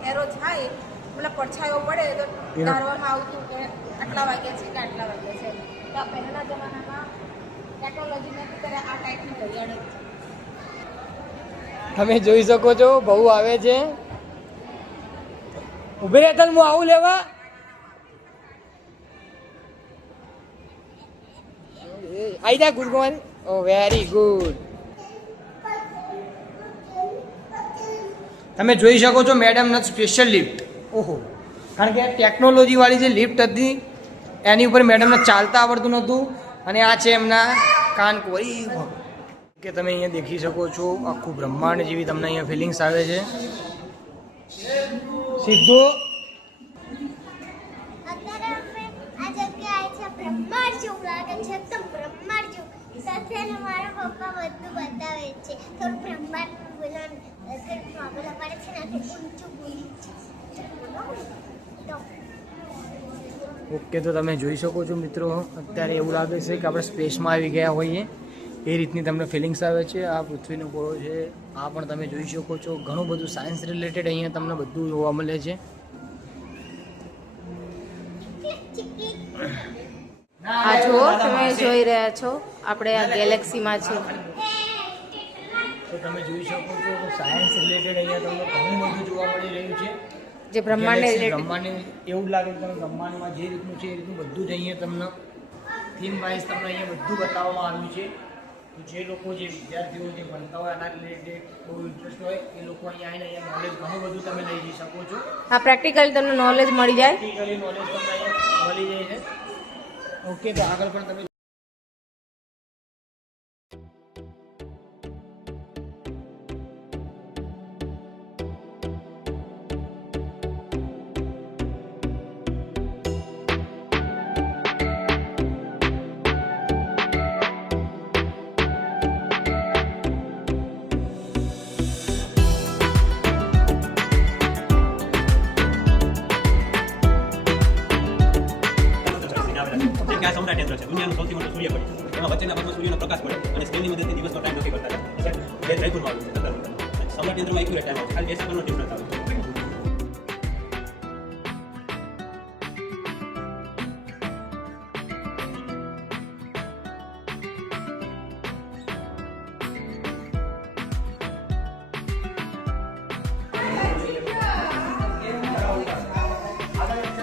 એરો થાય મતલબ પડછાયો પડે તો ધારવામાં આવતું કે આટલા વાગ્યા છે કે આટલા વાગ્યા છે. તો આ પહેલાંના જમાનામાં ટેકનોલોજી નથી ત્યારે આ ટાઈપની ઘડિયાળ જ છે. તમે જોઈ શકો છો બહુ આવે છે. ઉભી રહે તલ, હું આવું લેવા. આઈ જા ગુડ મોર્નિંગ. ઓ વેરી ગુડ. તમે જોઈ શકો છો મેડમના સ્પેશિયલ લિફ્ટ. ઓહો, કારણ કે ટેકનોલોજી વાળી જે લિફ્ટ હતી એની ઉપર મેડમને ચાલતા આવડતું નહોતું. અને આ છે એમના કાન કોરી કે તમે અહીંયા દેખી શકો છો આખું બ્રહ્માંડ જેવી તમને અહીંયા ફિલિંગ્સ આવે છે. સીધો અત્યારે અમે આ જગ્યાએ છે બ્રહ્માંડ જેવું લાગે છે, એકદમ બ્રહ્માંડ જેવું. સાથે મારા પપ્પા બધું બતાવે છે. થોડું બ્રહ્માંડ બોલવાનું બોલા પડે છે ને, ઊંચું બોલી છે. ઓકે, તો તમે જોઈ શકો છો મિત્રો અત્યારે એવું લાગે છે કે આપણે સ્પેસમાં આવી ગયા હોઈએ એ રીતની તમને ફિલિંગ્સ આવે છે. આ પૃથ્વીનો ગોળો છે, આ પણ તમે જોઈ શકો છો. ઘણું બધું સાયન્સ રિલેટેડ અહીંયા તમને બધું જોવા મળે છે. આ જુઓ તમે જોઈ રહ્યા છો આપણે આ ગેલેક્સીમાં છે. તો તમે જોઈ શકો છો કે સાયન્સ રિલેટેડ અહીંયા તમને ઘણું બધું જોવા મળી રહ્યું છે. જે બ્રહ્માંડને Galaxy related- બ્રહ્માંડને એવું જ લાગે કે તમે બ્રહ્માંડમાં જે રીતનું છે એ રીતનું બધું જ અહીંયા તમને થીમ વાઇઝ તમને અહીંયા બધું બતાવવામાં આવ્યું છે. તો જે લોકો જે વિદ્યાર્થીઓ જે ભણતા હોય આના રિલેટેડ બહુ ઇન્ટરેસ્ટ હોય એ લોકો અહીંયા આવીને અહીંયા નોલેજ ઘણું બધું તમે લઈ જઈ શકો છો. આ પ્રેક્ટિકલ તમને નોલેજ મળી જાય. પ્રેક્ટિકલી નોલેજ તમને અહીંયા મળી જાય છે. ઓકે, તો આગળ પણ તમે કે આ સમ્રાટ યંત્ર છે, દુનિયાનું સૌથી મોટું સૂર્ય પડે છે. એમાં વચ્ચેના ભાગમાં સૂર્યનો પ્રકાશ પડે અને સ્કેલની મદદથી દિવસનો ટાઈમ નક્કી કરતા હતા. બે જયપુરમાં આવ્યું છે તદ્દન. સમ્રાટ યંત્રમાં એક્યુરેટ ટાઈમ આવે છે, ખાલી 2 સેકન્ડનો ડિફરન્સ આવે છે.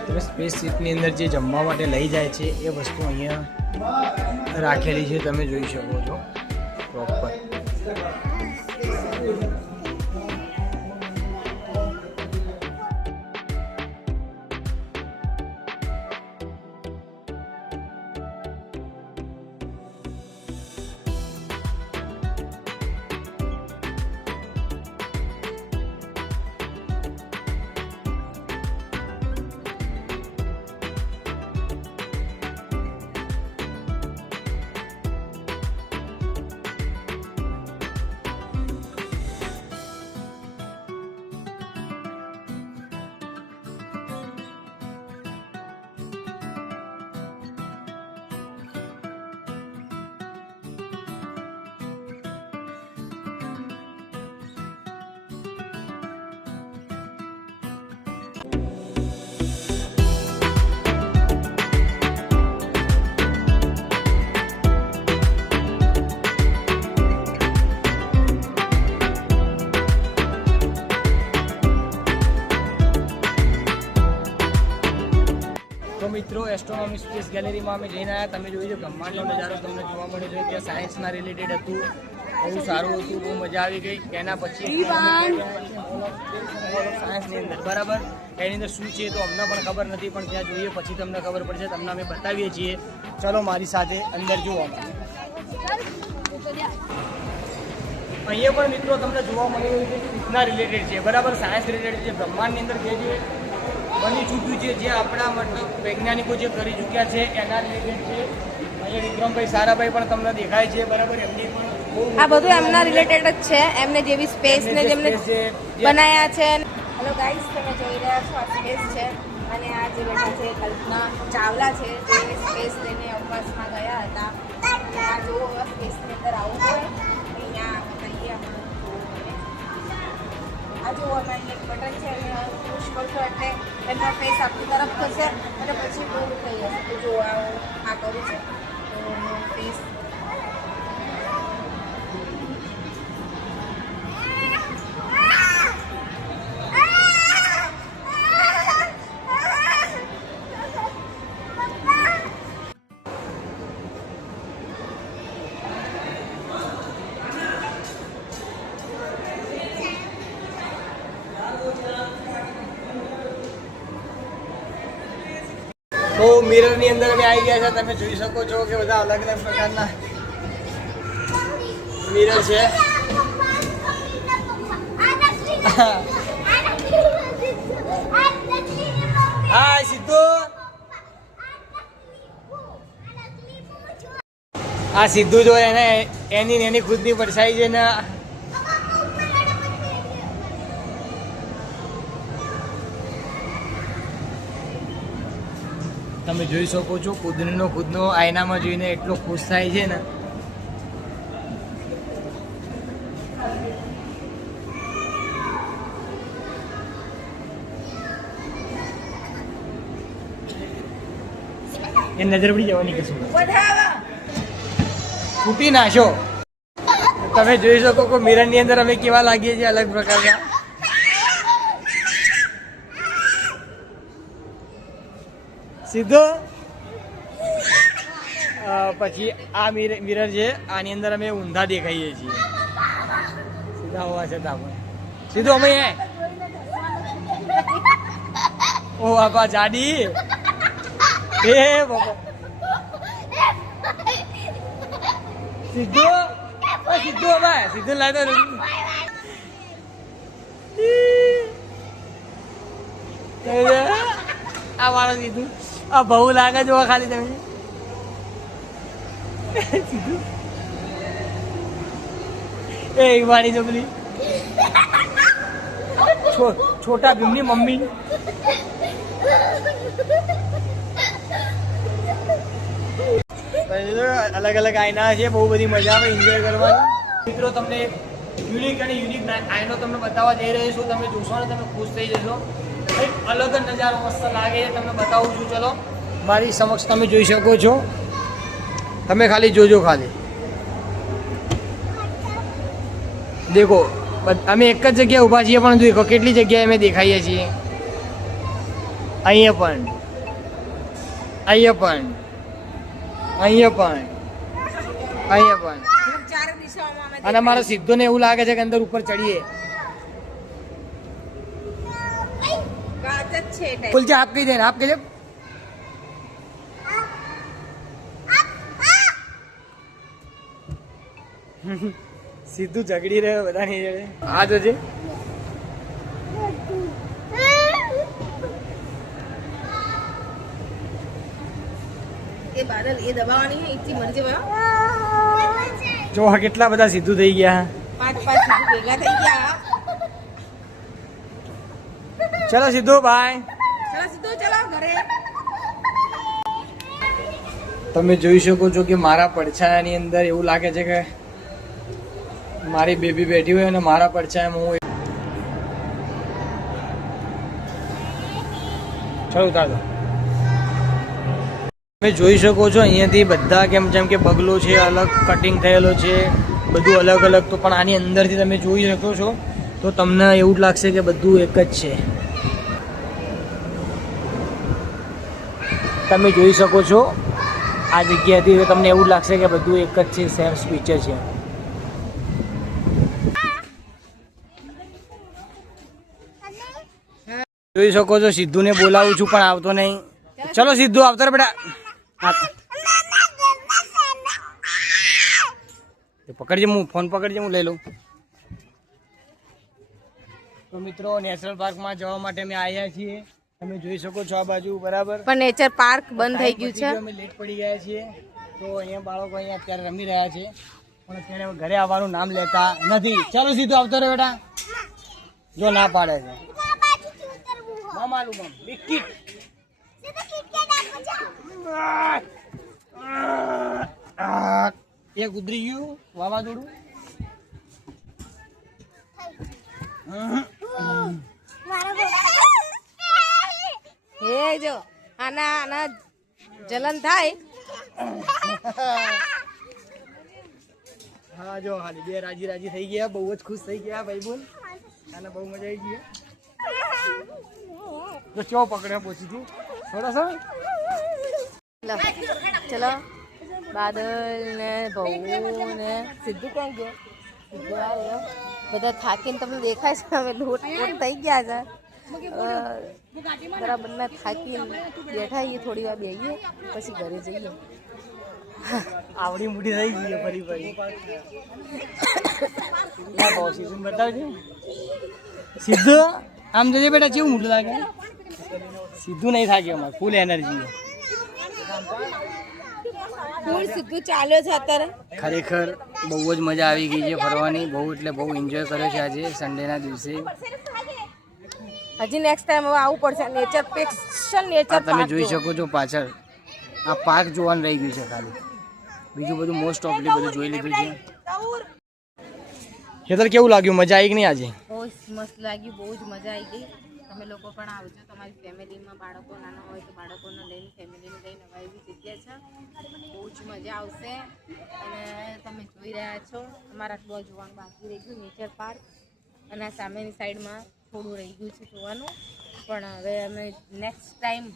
તમે સ્પેસશીપની અંદર જે જમવા માટે લઈ જાય છે એ વસ્તુ અહીંયા રાખેલી છે, તમે જોઈ શકો છો પ્રોપર. તો મિત્રો, એસ્ટ્રોનોમી સ્પેસ ગેલેરીમાં અમે જઈને આવ્યા. તમે જોઈ લો બ્રહ્માંડનો નજારો તમને જોવા મળે છે. ત્યાં સાયન્સના રિલેટેડ હતું, બહુ સારું હતું, બહુ મજા આવી ગઈ. એના પછી સાયન્સની અંદર બરાબર એની અંદર શું છે તો અમને પણ ખબર નથી, પણ ત્યાં જોઈએ પછી તમને ખબર પડશે. તમને અમે બતાવીએ છીએ. ચલો મારી સાથે અંદર જોવા મળે. અહીંયા પણ મિત્રો તમને જોવા મળી રહ્યું છે સ્પેસના રિલેટેડ છે બરાબર, સાયન્સ રિલેટેડ છે. બ્રહ્માંડની અંદર જે બની ચૂક્યું છે, જે આપણા મતલબ વૈજ્ઞાનિકો જે કરી ચૂક્યા છે એના રિલેટેડ છે. અહીંયા વિક્રમભાઈ સારાભાઈ પણ તમને દેખાય છે બરાબર, એમની પણ બહુ આ બધું એમના રિલેટેડ જ છે. એમને જેવી સ્પેસ ને જેમને બનાયા છે. હેલો ગાઈસ, તમે જોઈ રહ્યા છો આ સ્પેસ છે અને આ જે બેઠા છે કલ્પના ચાવલા છે, જે સ્પેસ લઈને અવકાશમાં ગયા હતા. અને આ જો સ્પેસની અંદર આવું હોય અહીંયા બતાવીએ આપણે. આ જો અમારી એક બટન છે, એને પુશ કરશો એટલે એમનો ફેસ આપણી તરફ થશે અને પછી દૂર થઈ જશે. તો જો આ કરું છે તો ફેસ તો મિરરની અંદર અમે આવી ગયા છે. તમે જોઈ શકો છો કે બધા અલગ અલગ પ્રકારના મિરર છે. હા સિદ્ધુ, આ સિદ્ધુ જો એને એની ખુદની પડછાઈ છે ને તમે જોઈ શકો છો ખુદનો આયનામાં જોઈને એટલો ખુશ થાય છે ને. એ નજર પડી જવાની કશું ફૂટી નાશો. તમે જોઈ શકો કે મિરરની અંદર અમે કેવા લાગીએ છીએ અલગ પ્રકારના. સીધો પછી આ મિરર છે, આની અંદર અમે ઊંધા દેખાઈએ છીએ સીધા હોવા છતાં પણ. સીધો અમે ઓ બાપા જાડી એ બાપા સીધો સીધો ભાઈ સીધો લાગતો આ મારો સીધું આ બહુ લાગે જો ખાલી તમે સીધું એ મારી છોકરી છોટા ભીમની મમ્મી અલગ અલગ આયના છે, બહુ બધી મજા આવે એન્જોય કરવાની. મિત્રો તમને યુનિક અને યુનિક આયનો તમને બતાવવા જઈ રહ્યો છું. તમે જોશો ને તમે ખુશ થઈ જશો. એક અલગ જ નજારો મસ્ત લાગે છે, તમને બતાવું છું. ચલો મારી સમક્ષ તમે જોઈ શકો છો. તમે ખાલી જોજો ખાલી દેખો. અમે એક જ જગ્યાએ ઊભા છીએ પણ દેખો કેટલી જગ્યાએ અમે દેખાઈએ છીએ. અહીંયા પણ અહીંયા પણ અહીંયા પણ અહીંયા પણ અને મારો સીધો ને એવું લાગે છે કે અંદર ઉપર ચડીએ. બોલ છે આપ કહી દે આપ કહી દે. સીધું ઝઘડી રહ્યો બધાની જોડે. આ તો છે એ બાદલ એ દબાવવાની હે ઇતની મરજી માં જો કેટલા બધા સીધું થઈ ગયા. 5 સીધું ભેગા થઈ ગયા. ચલો સીધું બાય. ચલો સીધું ચલો ઘરે. તમે જોઈ શકો છો કે મારા પડછાયાની અંદર એવું લાગે છે કે મારી બેબી બેઠી હોય અને મારા પડછાયામાં હું. ચલો ઉતાર દો. તમે જોઈ શકો છો અહીંયાથી બધા જેમ કે બગલો છે અલગ કટિંગ થયેલો છે, બધું અલગ અલગ. તો પણ આની અંદરથી તમે જોઈ શકો છો તો તમને એવું જ લાગશે કે બધું એક જ છે. તમે જોઈ શકો છો આ જગ્યાથી તમને એવું લાગશે કે બધું એક જ છે, સેમ સ્પીચર છે. જોઈ શકો છો સિદ્ધુને બોલાવું છું પણ આવતો નહીં. ચલો સિદ્ધુ આવતો રે બેટા. પકડજે, હું ફોન પકડજે, હું લઈ લઉં. તો મિત્રો નેશનલ પાર્કમાં જવા માટે અમે આવ્યા છીએ. તમે જોઈ શકો છો આ બાજુ બરાબર. પણ નેચર પાર્ક બંધ થઈ ગયું છે. અમે લેટ પડી ગયા છીએ તો અહીંયા બાળકો અહીંયા અત્યારે રમી રહ્યા છે પણ અત્યારે ઘરે આવવાનું નામ લેતા નથી. ચાલો સીધું આવતો રહે બેટા. જો ના પાડે છે મામાલું મમ બિસ્કિટ. એક ઉતરી ગયું વાવાઝોડું. હે જો આના જલન થાય. હા જો ખાલી બે રાજી થઈ ગયા, બહુ જ ખુશ થઈ ગયા ભાઈ બોલ. આને બહુ મજા આવી ગઈ. જો ચો પકડ્યા પહોંચી હતી થોડા સમય. ચલો બાદલ ને ભઉ ને સિદ્ધુ ક્યાં ગયો? સિદ્ધુ આ રહ્યો. બધા થાકીને તમને દેખાય છે હવે લોટ થઈ ગયા છે. બરાબર ના થાકીને બેઠા છીએ, થોડી વાર બેહીએ પછી ઘરે જઈએ. આવડી મોટી થઈ ગઈ ફરી બતાવજો. સીધું આમ જજે બેટા, કેવું મોટું લાગે. સીધું નહીં થાક્યો અમારે, ફૂલ એનર્જી. ફૂલ સીધું ચાલ્યો છે અત્યારે. ખરેખર બહુ જ મજા આવી ગઈ છે ફરવાની. બહુ એટલે બહુ એન્જોય કર્યો છે આજે સન્ડેના દિવસે. હજી નેક્સ્ટ ટાઈમ હવે આવવું પડશે. નેચર સ્પેશિયલ નેચર તમે જોઈ શકો છો પાછળ આ પાર્ક જોવાનું રહી ગયું છે ખાલી. બીજું બધું મોસ્ટ ઓફલી બધું જોઈ લીધું છે. ખેતર કેવું લાગ્યું? મજા આવી કે નહીં આજે? બહુ મસ્ત લાગ્યું, બહુ જ મજા આવી ગઈ. તમે લોકો પણ આવજો, તમારી ફેમિલીમાં બાળકો નાના હોય તો બાળકોને લઈને ફેમિલીને લઈને નવા એવી જગ્યા છે. બહુ જ મજા આવશે. અને તમે જોઈ રહ્યા છો અમારા આટલું જોવાનું બાકી રહી ગયું નેચર પાર્ક. અને આ સામેની સાઈડમાં થોડું રહી ગયું છે જોવાનું. પણ હવે અમે નેક્સ્ટ ટાઈમ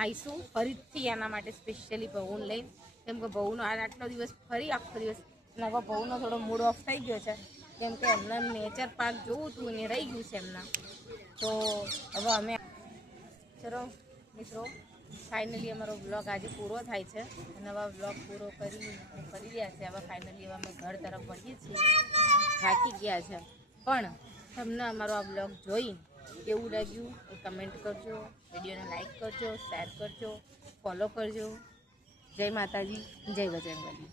આવીશું ફરીથી એના માટે સ્પેશિયલી બહુને લઈને, કેમ કે બહુનો આટલો દિવસ ફરી આખો દિવસ નવા બહુનો થોડો મૂડ ઓફ થઈ ગયો છે, કેમ કે એમને નેચર પાર્ક જોવું હતું ને રહી ગયું છે એમના. તો હવે અમે ચલો મિત્રો ફાઇનલી અમારો બ્લોગ આજે પૂરો થાય છે, અને હવે બ્લોગ પૂરો કરી રહ્યા છે. હવે ફાઇનલી હવે અમે ઘર તરફ વળીએ છીએ, થાકી ગયા છે. પણ તમને અમારો આ બ્લોગ જોઈ કેવું લાગ્યું એ કમેન્ટ કરજો, વિડીયોને લાઈક કરજો, શેર કરજો, ફોલો કરજો. જય માતાજી, જય બજરંગબલી.